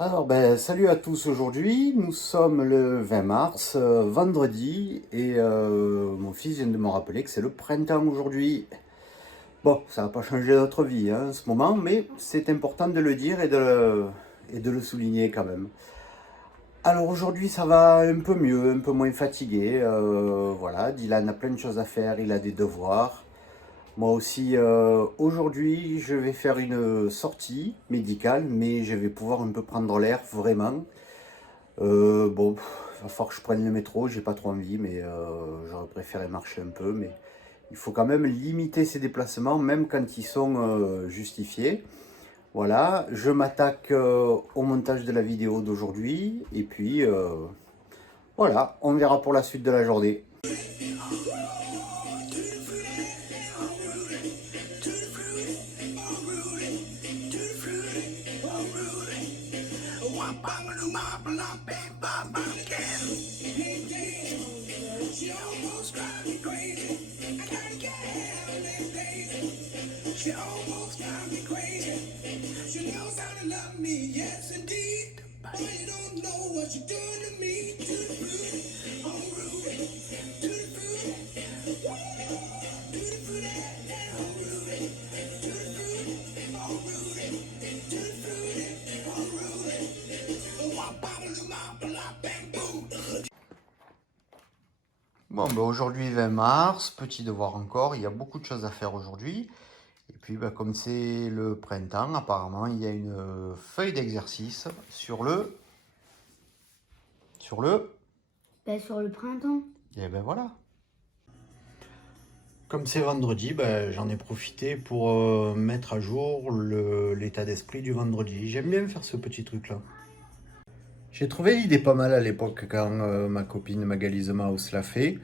Alors, salut à tous aujourd'hui. Nous sommes le 20 mars, vendredi, et mon fils vient de me rappeler que c'est le printemps aujourd'hui. Bon, ça va pas changer notre vie hein, en ce moment, mais c'est important de le dire et de le souligner quand même. Alors aujourd'hui, ça va un peu mieux, un peu moins fatigué. Voilà, Dylan a plein de choses à faire, il a des devoirs. Moi aussi, aujourd'hui, je vais faire une sortie médicale, mais je vais pouvoir un peu prendre l'air vraiment. Bon, il va falloir que je prenne le métro, j'ai pas trop envie, mais j'aurais préféré marcher un peu. Mais il faut quand même limiter ses déplacements, même quand ils sont justifiés. Voilà, je m'attaque au montage de la vidéo d'aujourd'hui, et puis voilà, on verra pour la suite de la journée. She almost drives me crazy. She knows how to love me, yes indeed. But you don't know what you're doing to me. To the fruit, oh Rudy. To the fruit, to the fruit, oh Rudy. To the fruit, oh Rudy. To the fruit, oh Rudy. Wop, bop, bop, bop, bang, boom. Bon, aujourd'hui 20 mars, petit devoir encore, il y a beaucoup de choses à faire aujourd'hui. Et puis comme c'est le printemps, apparemment il y a une feuille d'exercice sur le... Sur le... Sur le printemps. Et ben voilà. Comme c'est vendredi, j'en ai profité pour mettre à jour l'état d'esprit du vendredi. J'aime bien faire ce petit truc-là. J'ai trouvé l'idée pas mal à l'époque quand ma copine Magali The Mouse l'a fait.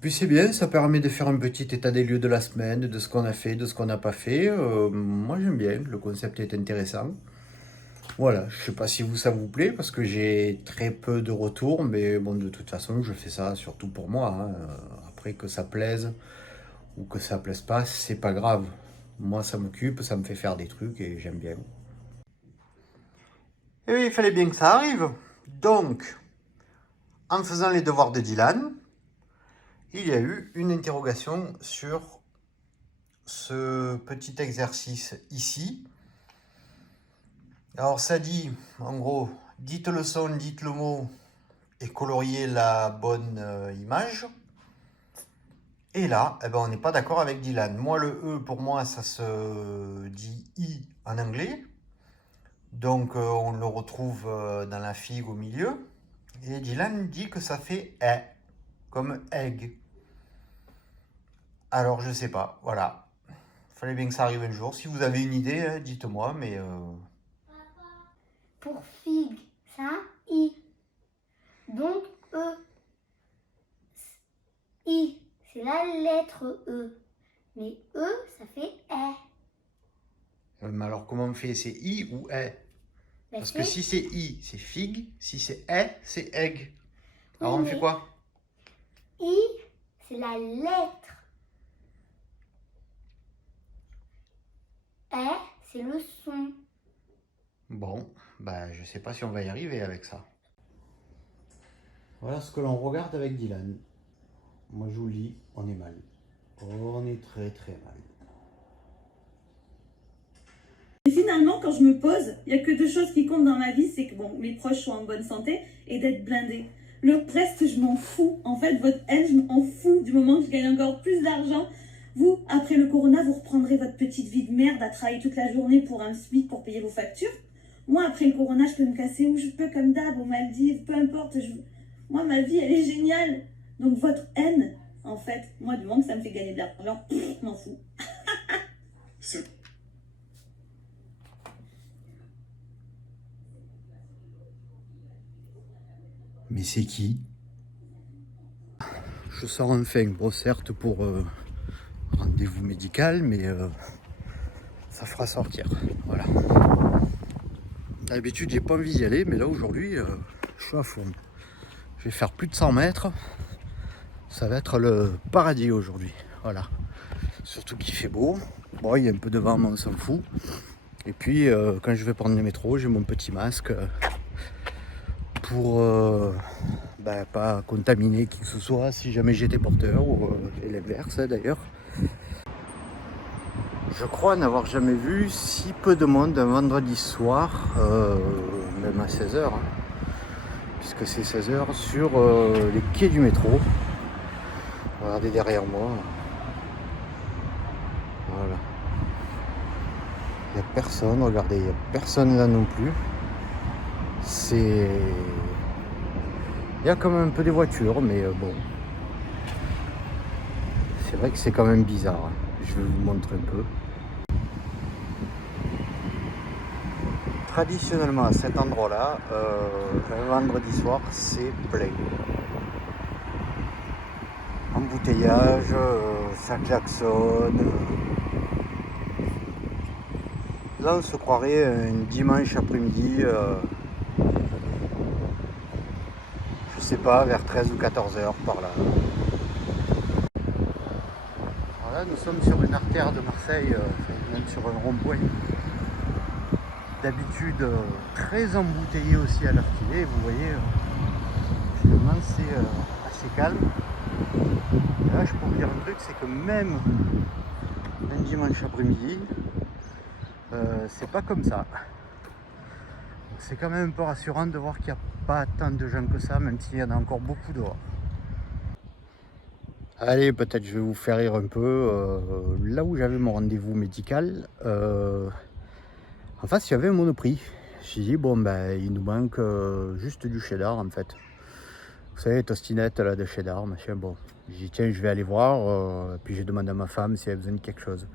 Puis c'est bien, ça permet de faire un petit état des lieux de la semaine, de ce qu'on a fait, de ce qu'on n'a pas fait. Moi j'aime bien, le concept est intéressant. Voilà, je sais pas si vous ça vous plaît parce que j'ai très peu de retours, mais bon de toute façon je fais ça surtout pour moi. Hein. Après que ça plaise ou que ça plaise pas, c'est pas grave. Moi ça m'occupe, ça me fait faire des trucs et j'aime bien. Et oui, il fallait bien que ça arrive. Donc, en faisant les devoirs de Dylan, il y a eu une interrogation sur ce petit exercice ici. Alors ça dit, en gros, dites le son, dites le mot et coloriez la bonne image. Et là, on n'est pas d'accord avec Dylan. Moi, le E, pour moi, ça se dit I en anglais. Donc, on le retrouve dans la figue au milieu. Et Dylan dit que ça fait E, comme egg. Alors, je sais pas, voilà. Fallait bien que ça arrive un jour. Si vous avez une idée, dites-moi, mais... Pour figue, c'est un I. Donc, E. I, c'est la lettre E. Mais E, ça fait E. Mais alors, comment on fait? C'est I ou E? Parce que si c'est I, c'est figue. Si c'est E, c'est egg. Alors, on fait quoi? I, c'est la lettre. E, c'est le son. Bon, je sais pas si on va y arriver avec ça. Voilà ce que l'on regarde avec Dylan. Moi, je vous le dis, on est mal. On est très très mal. Et finalement, quand je me pose, il n'y a que deux choses qui comptent dans ma vie, c'est que mes proches soient en bonne santé et d'être blindés. Le reste, je m'en fous. En fait, votre haine, je m'en fous du moment que je gagne encore plus d'argent. Vous, après le corona, vous reprendrez votre petite vie de merde à travailler toute la journée pour un SMIC pour payer vos factures. Moi, après le corona, je peux me casser où je peux, comme d'hab, aux Maldives, peu importe. Moi, ma vie, elle est géniale. Donc, votre haine, en fait, moi, du moment que ça me fait gagner de l'argent, je m'en fous. Mais c'est qui? Je sors enfin, bon certes pour rendez-vous médical, mais ça fera sortir. Voilà. D'habitude, j'ai pas envie d'y aller, mais là aujourd'hui, je suis à fond. Je vais faire plus de 100 mètres. Ça va être le paradis aujourd'hui. Voilà. Surtout qu'il fait beau. Bon, il y a un peu de vent, mais on s'en fout. Et puis quand je vais prendre le métro, j'ai mon petit masque pour pas contaminer qui que ce soit si jamais j'étais porteur, ou et l'inverse d'ailleurs. Je crois n'avoir jamais vu si peu de monde un vendredi soir, même à 16h, puisque c'est 16h, sur les quais du métro. Regardez derrière moi. Voilà. Il n'y a personne, regardez, il n'y a personne là non plus. Il y a quand même un peu des voitures, mais bon. C'est vrai que c'est quand même bizarre. Je vais vous montrer un peu. Traditionnellement à cet endroit-là, un vendredi soir, c'est plein. Embouteillage, ça klaxonne. Là, on se croirait un dimanche après-midi, je sais pas, vers 13 ou 14 heures par là. Voilà, nous sommes sur une artère de Marseille, même sur un rond-point. D'habitude très embouteillé aussi à l'heure qu'il est, vous voyez, finalement c'est assez calme. Et là, je peux vous dire un truc, c'est que même un dimanche après-midi, c'est pas comme ça. C'est quand même un peu rassurant de voir qu'il n'y a pas tant de gens que ça, même s'il y en a encore beaucoup dehors. Allez, peut-être je vais vous faire rire un peu. Là où j'avais mon rendez-vous médical, en face il y avait un Monoprix. J'ai dit bon il nous manque juste du cheddar en fait. Vous savez, tostinette là de cheddar, machin. Bon, j'ai dit tiens, je vais aller voir. Puis j'ai demandé à ma femme si elle avait besoin de quelque chose.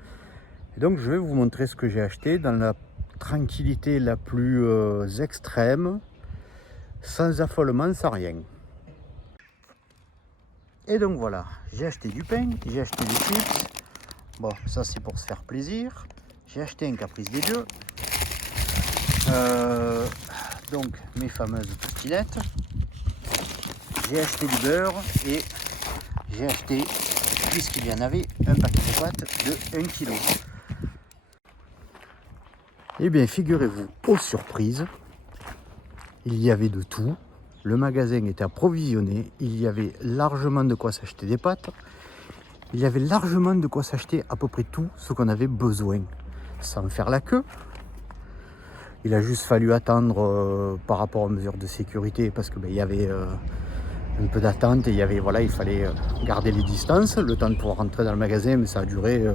Et donc je vais vous montrer ce que j'ai acheté dans la tranquillité la plus extrême, sans affolement, sans rien. Et donc voilà, j'ai acheté du pain, j'ai acheté des chips. Bon, ça c'est pour se faire plaisir. J'ai acheté un caprice des dieux. Donc mes fameuses tostinettes. J'ai acheté du beurre et j'ai acheté, puisqu'il y en avait, un paquet de pâtes de 1 kg. Eh bien, figurez-vous, aux surprises, il y avait de tout. Le magasin était approvisionné. Il y avait largement de quoi s'acheter des pâtes. Il y avait largement de quoi s'acheter à peu près tout ce qu'on avait besoin, sans faire la queue. Il a juste fallu attendre par rapport aux mesures de sécurité, parce que il y avait un peu d'attente et il fallait garder les distances, le temps de pouvoir rentrer dans le magasin, mais ça a duré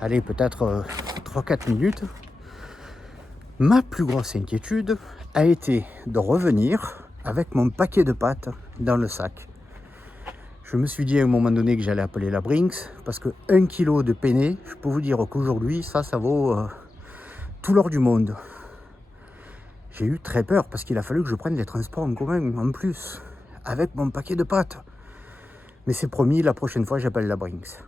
peut-être 3-4 minutes. Ma plus grosse inquiétude a été de revenir avec mon paquet de pâtes dans le sac. Je me suis dit à un moment donné que j'allais appeler la Brinks, parce que 1 kg de penne, je peux vous dire qu'aujourd'hui ça vaut tout l'or du monde. J'ai eu très peur parce qu'il a fallu que je prenne les transports en commun en plus, avec mon paquet de pâtes. Mais c'est promis, la prochaine fois j'appelle la Brinks.